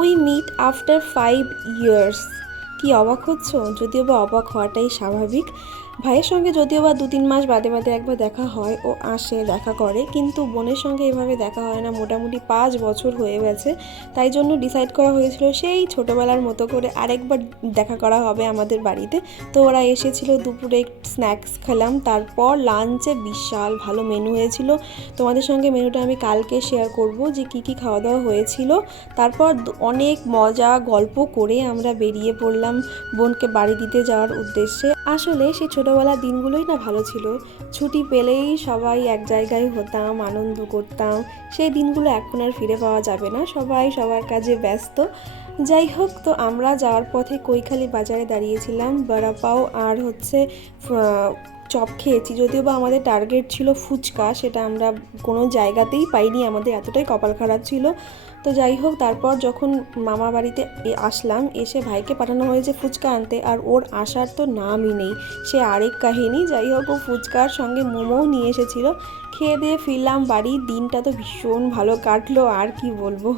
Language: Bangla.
We meet after 5 years. কি অবাক হচ্ছ? যদিও বা অবাক হওয়াটাই স্বাভাবিক। ভাইয়ের সঙ্গে যদিও বা 2-3 মাস বাদে বাদে একবার দেখা হয়, ও আসে দেখা করে, কিন্তু বোনের সঙ্গে এভাবে দেখা হয় না। মোটামুটি 5 বছর হয়ে গেছে। তাই জন্য ডিসাইড করা হয়েছিল সেই ছোটোবেলার মতো করে আরেকবার দেখা করা হবে আমাদের বাড়িতে। তো ওরা এসেছিল, দুপুরে স্ন্যাক্স খেলাম, তারপর লাঞ্চে বিশাল ভালো মেনু হয়েছিল। তোমাদের সঙ্গে মেনুটা আমি কালকে শেয়ার করব যে কী কী খাওয়া দাওয়া হয়েছিল। তারপর অনেক মজা গল্প করে আমরা বেরিয়ে পড়লাম বোনকে বাড়ি দিতে যাওয়ার উদ্দেশ্যে। আসলে সেই ছোটোবেলার দিনগুলোই না ভালো ছিল। ছুটি পেলেই সবাই এক জায়গায় হতাম, আনন্দ করতাম। সেই দিনগুলো এখন আর ফিরে পাওয়া যাবে না, সবাই সবার কাজে ব্যস্ত। যাই হোক, তো আমরা যাওয়ার পথে কৈখালি বাজারে দাঁড়িয়েছিলাম, বড়া পাও আর চপ খেয়েছি। যদিও বা আমাদের টার্গেট ছিল ফুচকা, সেটা আমরা কোনো জায়গাতেই পাইনি, আমাদের এতটাই কপাল খারাপ ছিল। তো যাই হোক, তারপর যখন মামা বাড়িতে আসলাম, এসে ভাইকে পাঠানো হয়েছে ফুচকা আনতে, আর ওর আসার তো নামই নেই, সে আরেক কাহিনী। যাই হোক, ও ফুচকার সঙ্গে মোমোও নিয়ে এসেছিলো। খেয়ে দিয়ে ফিরলাম বাড়ি। দিনটা তো ভীষণ ভালো কাটলো, আর কি বলবো।